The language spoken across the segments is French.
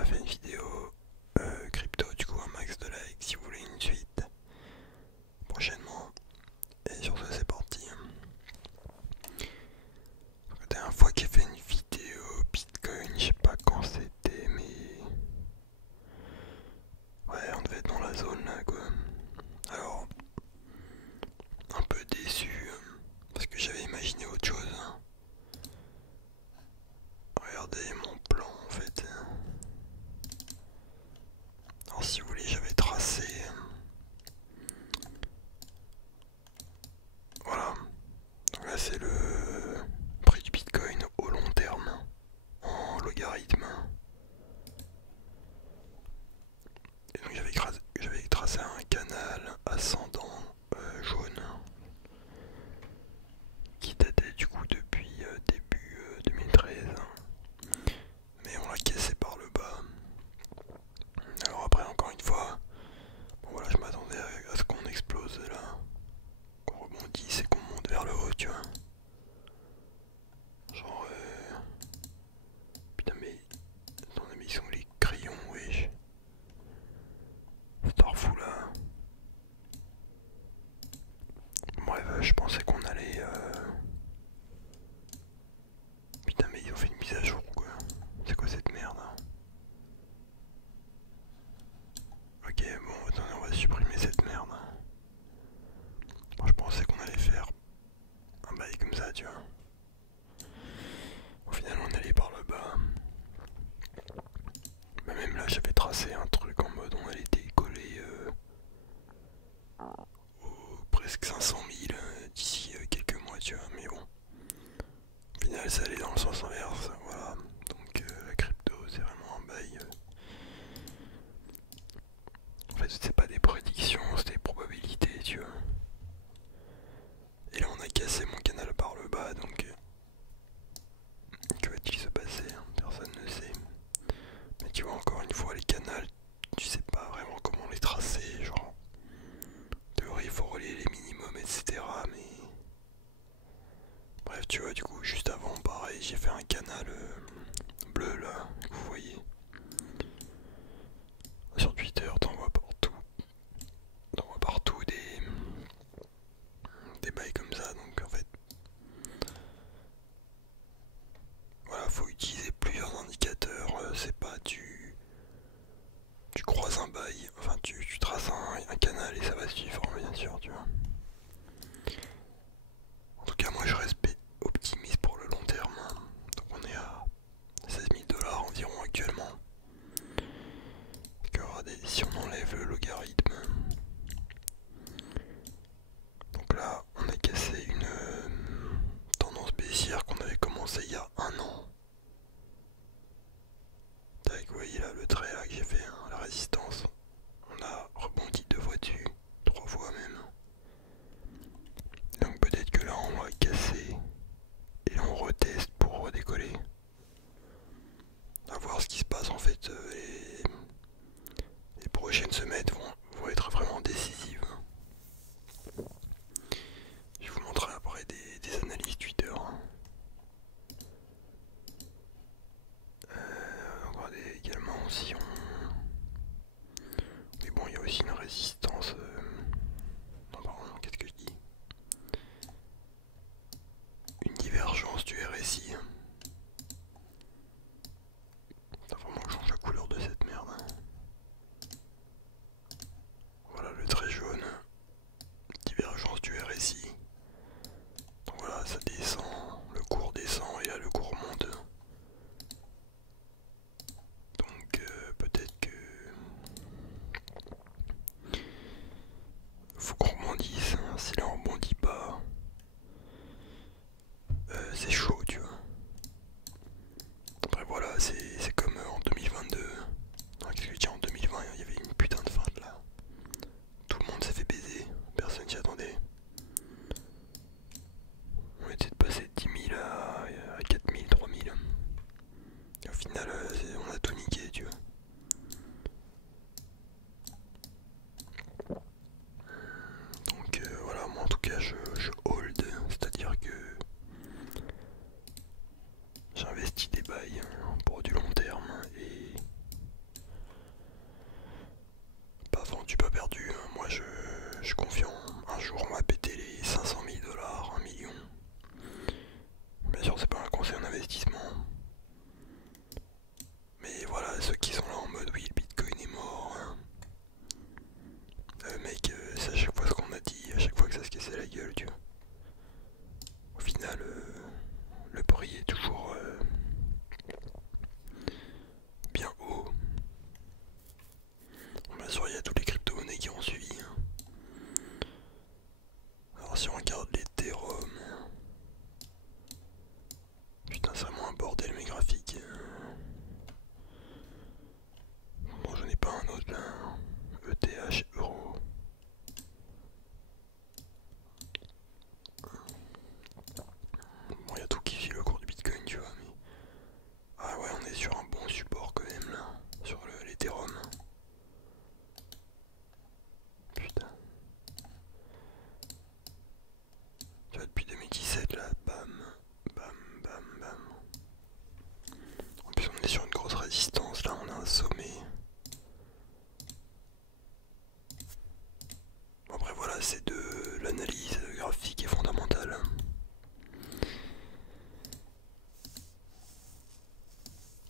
m'a fait une vidéo crypto, du coup un max de likes si vous voulez une suite prochainement. Et sur ce c'est parti. La dernière fois qu'il a fait une vidéo Bitcoin, je sais pas quand c'était, mais ouais, on devait être dans la zone là quoi. Alors, un peu déçu parce que j'avais imaginé autre chose. Regardez mon plan en fait. Alors si vous voulez, j'avais tracé. Voilà. Donc là c'est le prix du Bitcoin au long terme en logarithme. Et donc j'avais tracé un canal ascendant jaune qui datait du coup depuis début 2013. Mais on l'a cassé par le bas. Alors après encore une fois, bon voilà, je m'attendais à ce qu'on explose là, qu'on rebondisse et qu'on monte vers le haut, tu vois. Genre putain mais attendez mais ils sont les crayons, wesh. Starfou là. Bref, je pensais qu'on allait putain mais ils ont fait une mise à jour ou quoi. C'est quoi cette merde hein. Ok bon attendez on va supprimer cette merde. Moi je pensais qu'on allait faire un bail comme ça tu vois. Au final on allait par le bas. Mais même là j'avais tracé un truc en mode on allait décoller aux presque 500 000 d'ici quelques mois tu vois. Mais bon, au final ça allait dans le sens inverse. Voilà, donc la crypto c'est vraiment un bail. En fait c'était pas des prédictions, c'était des probabilités tu vois. Et là on a cassé mon canal par le bas donc que va-t-il se passer hein. Personne ne sait. Mais tu vois encore une fois les canals, tu sais pas vraiment comment les tracer, genre en théorie il faut relier les minimums etc. Mais bref tu vois du coup juste avant pareil j'ai fait un canal bleu là, que vous voyez. Sur Twitter t'en vois partout des bails comme ça donc en fait voilà faut utiliser plusieurs indicateurs, c'est pas tu croises un bail, enfin tu traces un canal et ça va suivre bien sûr tu vois. En tout cas moi je reste optimiste pour le long terme hein. Donc on est à 16 000 $ environ actuellement. Regardez si on enlève le logarithme. Donc là on a cassé une tendance baissière qu'on avait commencé il y a un an. Tac, vous voyez là le trait là que j'ai fait, hein, la résistance. On a rebondi 2 fois dessus, 3 fois même. confiant. Un jour on va péter les 500 000 dollars, 1 million. Bien sûr c'est pas un conseil en investissement. Mais voilà, ceux qui sont là en mode oui le bitcoin est mort. Hein. Mec, c'est à chaque fois ce qu'on a dit, à chaque fois que ça se cassait la gueule, tu vois. Au final, le prix est toujours bien haut. Bon, bien sûr, il y a toutes les crypto-monnaies qui ont suivi. Hein. Alors si on regarde l'Ethereum, putain c'est vraiment un bordel mes graphiques. Bon j'en ai pas un autre là. ETH, euro. Bon il y a tout qui suit le cours du bitcoin tu vois mais... Ah ouais on est sur un bon support quand même là. Sur l'Ethereum. Putain. Tu vois depuis 2017 là, bam, bam, bam, bam. En plus on est sur une grosse résistance, là on a un sommet. Bon, après voilà, c'est de l'analyse graphique et fondamentale.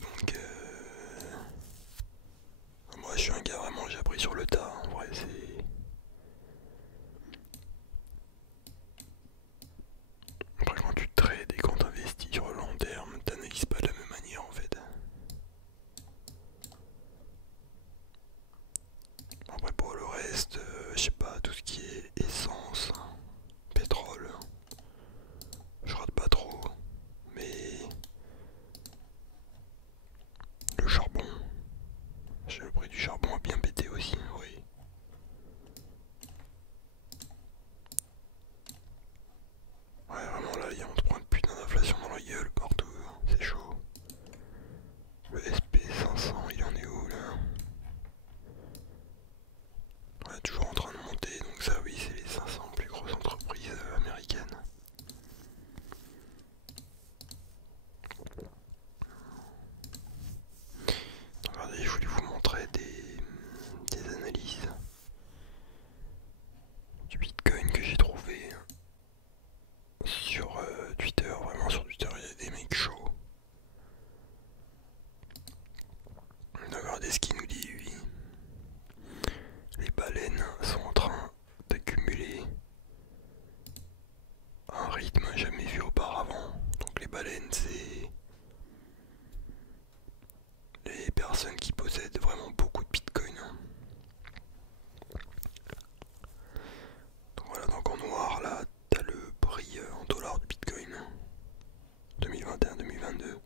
Donc moi je suis un gars vraiment, j'ai appris sur le tas, en vrai c'est... Après quand tu trades et quand t'investis sur le long terme, t'analyses pas de la même manière en fait. Après pour le reste, je sais pas, tout ce qui est essence, pétrole, je rate pas trop, mais le charbon, le prix du charbon a bien pété aussi, oui. Ouais vraiment là, on te prend une putain d'inflation dans la gueule partout, c'est chaud. Le SP500, il en est où là? Ouais, toujours en train de monter, donc ça oui, c'est les 500 plus grosses entreprises américaines. Regardez, je voulais vous montrer des analyses du Bitcoin que j'ai trouvé sur Twitter. Vraiment sur Twitter, il y a des mecs chauds. Regardez ce qu'il nous dit lui. Les baleines sont en train d'accumuler un rythme jamais vu auparavant. Donc les baleines, c'est les personnes qui possèdent vraiment beaucoup de bitcoin. Donc voilà, donc en noir là, t'as le prix en dollars du bitcoin 2021-2022.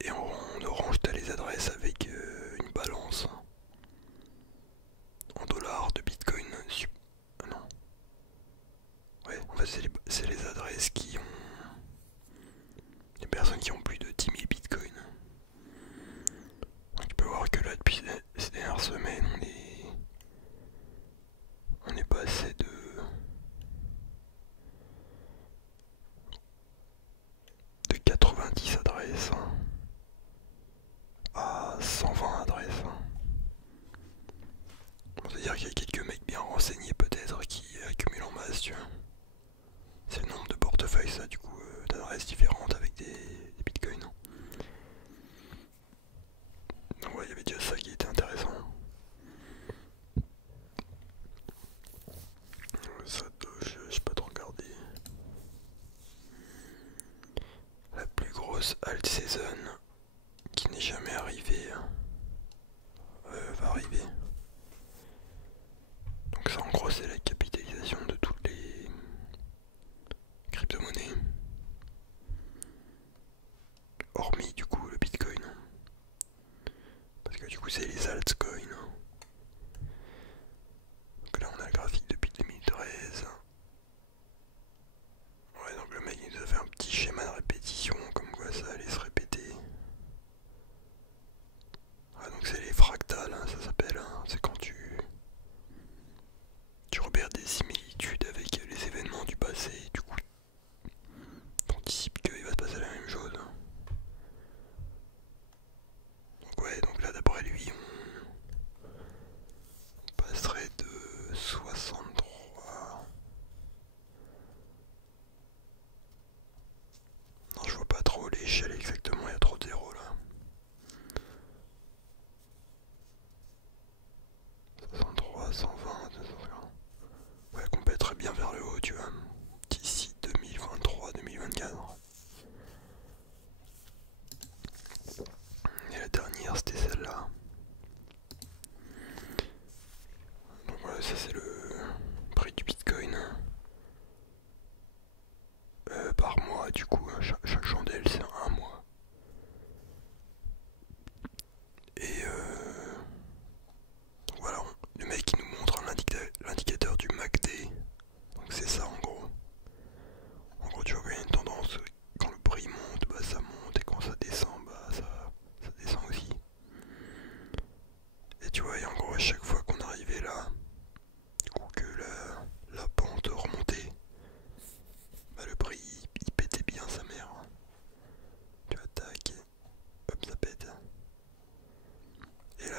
Et en orange, t'as les adresses avec une balance en dollars de bitcoin. Ah non. Ouais, en fait, c'est les adresses qui ont. Les personnes qui ont plus de 10 000 bitcoins. Donc, tu peux voir que là, depuis ces dernières semaines, on est passé de 90 adresses à 120 adresses. On veut dire qu'il y a quelques mecs bien renseignés peut-être qui accumulent en masse, tu vois. C'est le nombre de portefeuilles, ça, du coup, d'adresses différentes avec des bitcoins. Donc, ouais, il y avait déjà ça qui était intéressant. Ça, j'ai pas trop regardé. La plus grosse alt season qui n'est jamais arrivée va arriver. Donc ça en gros c'est la capitalisation de toutes les crypto-monnaies. Hormis du coup le bitcoin. Parce que du coup c'est les altcoins. Donc là on a le graphique depuis 2013. Ouais donc le mec il nous a fait un petit schéma de répétition comme quoi ça allait se répéter. Ouais donc c'est les fractales hein, ça s'appelle. Hein. C'est quand tu repères des similitudes avec les événements du passé et du coup t'anticipes qu'il va se passer la même chose. Donc ouais donc là d'après lui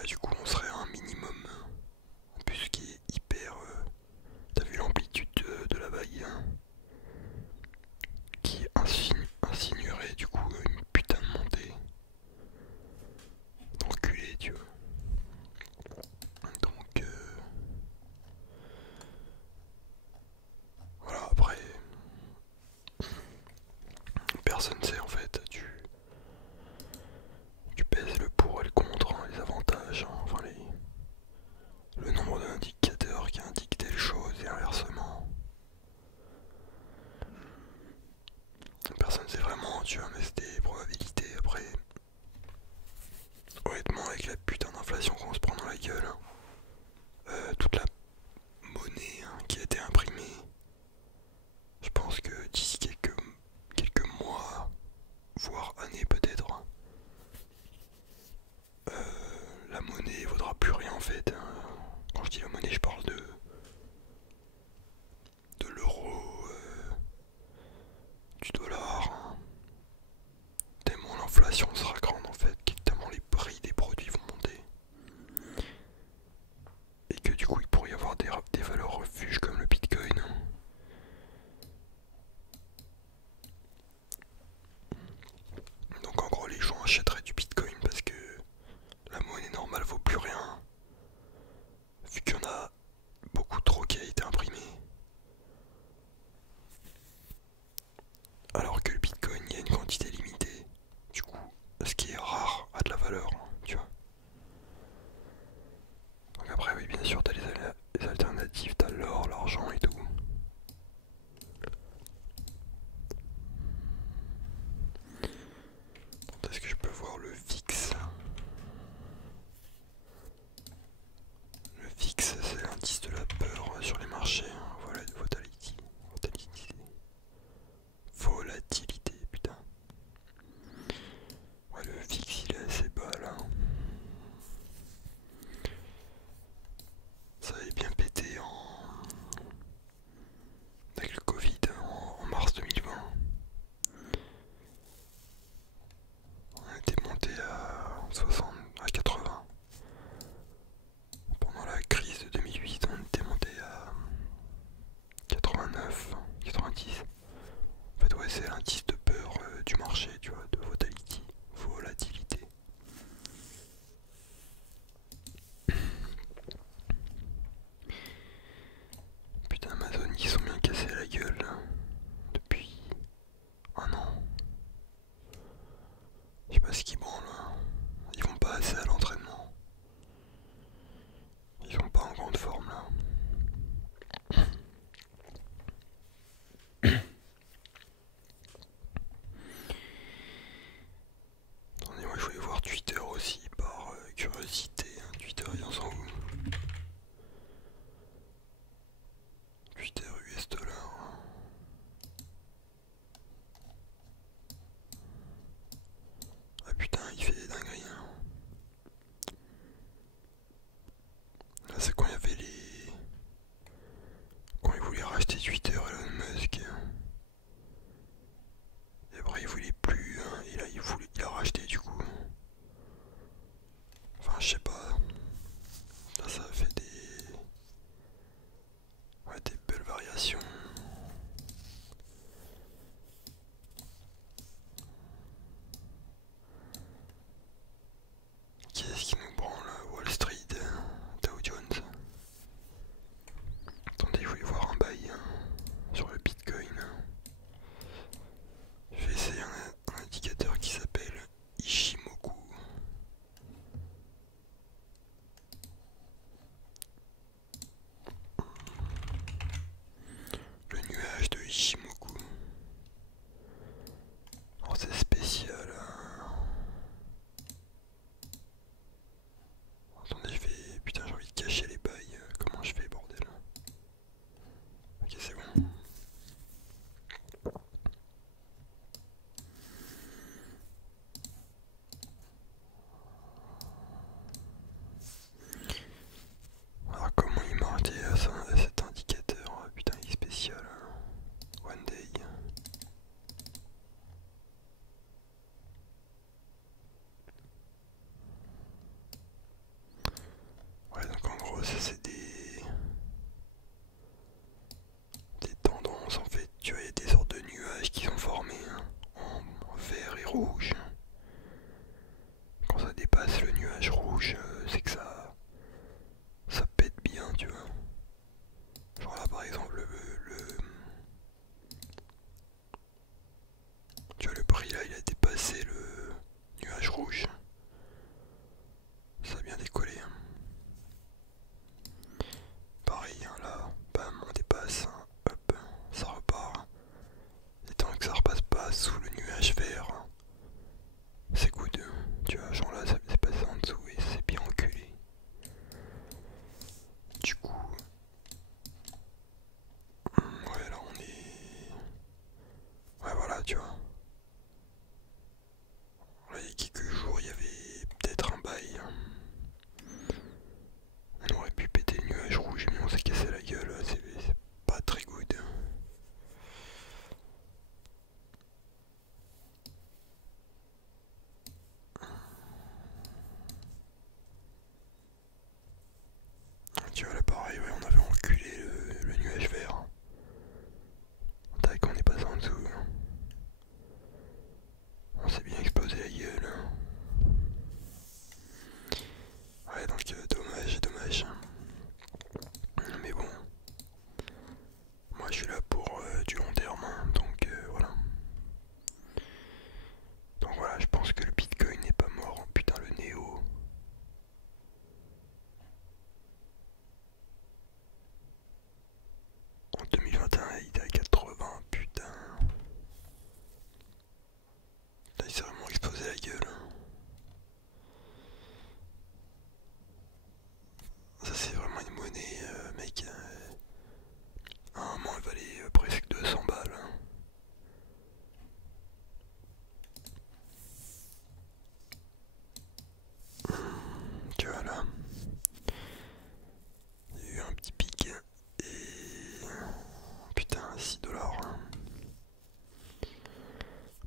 du coup on serait à un minimum. En plus ce qui est hyper... T'as vu l'amplitude de la vague hein, qui insinuerait du coup une putain de montée. D'enculé tu vois. Donc voilà après personne sait en fait. Tu pèses le pour et le contre, hein, les avantages, hein, enfin le nombre d'indicateurs qui indiquent telle chose et inversement. Personne sait vraiment, tu vois, mais c'est des probabilités. Après, honnêtement, avec la putain d'inflation qu'on se prend dans la gueule, hein, toute la monnaie hein, qui a été imprimée, je pense que d'ici quelques mois, voire années peut-être, la monnaie vaudra plus rien en fait. Hein. Quand je dis la monnaie, je parle de l'euro, du dollar. Hein. Tellement l'inflation sera grande en fait, tellement les prix des produits vont monter. Et que du coup il pourrait y avoir des valeurs refuges comme le bitcoin. Hein. Donc en gros les gens achèteraient du bitcoin parce que la monnaie normale vaut plus rien. Vu qu'il y en a beaucoup trop qui a été imprimé. Alors que le bitcoin il y a une quantité limitée. Du coup ce qui est rare a de la valeur, hein, tu vois. Donc après oui bien sûr t'as les alternatives, t'as l'or, l'argent et tout. Est-ce que je peux voir le VIX? Le VIX c'est l'indice de la peur sur les marchés. Hein. Voilà, volatilité, putain. Ouais, le VIX il est assez bas là. Ça avait bien pété avec le Covid en mars 2020. On était monté à 60, à 80. Pendant la crise de 2008, on était monté à 89, 90. En fait, ouais, c'est l'indice de peur du marché, tu vois, de volatilité. Putain, Amazon, ils sont bien cassés la gueule là, depuis un an. Je sais pas ce qu'ils branlent, hein. Ils vont pas assez à l'entraînement. Ils sont pas en grande forme là. rouge, c'est que ça pète bien, tu vois. Genre là par exemple tu vois, le prix là il a dépassé le nuage rouge. Ça a bien décollé, hein. Pareil, hein, là, bam, on dépasse, hein, hop, ça repart. Et tant que ça repasse pas sous le nuage vert, c'est good. Tu vois, genre là, ça c'est passé en dessous et c'est bien enculé. Du coup, ouais, là on est. Ouais, voilà, tu vois. Là, il y a quelques jours, il y avait peut-être un bail, hein. On aurait pu péter le nuage rouge, mais on s'est cassé la gueule, c'est pas très good. Tu vois, là pareil, ouais, on avait enculé le nuage vert. Tac, on est passé en dessous. On s'est bien explosé la gueule. Ouais, donc dommage, dommage. Mais bon, moi je suis là pour du long terme, hein, donc voilà. Donc voilà, je pense que le Bitcoin n'est pas mort. Putain, le Néo. En 2021, il était à 80, putain. Là, il s'est vraiment explosé la gueule. Ça, c'est vraiment une monnaie, mec. À un moment, elle valait presque 200 balles, hein. Tu vois, là, il y a eu un petit pic. Et. Putain, 6 dollars, hein.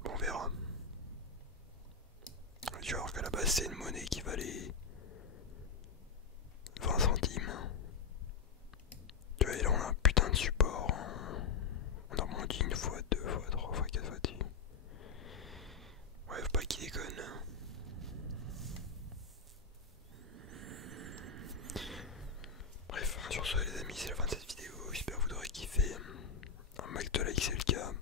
Bon, on verra. Tu vois, alors qu'à la base, c'est une monnaie qui valait 20 centimes. Tu vois, et là, on a un putain de support. On a rebondi une fois, deux fois, trois fois, quatre fois dessus. Ouais, faut pas qu'il déconne. Bref, sur ce les amis, c'est la fin de cette vidéo. J'espère que vous aurez kiffé. Un max de like, c'est le cas.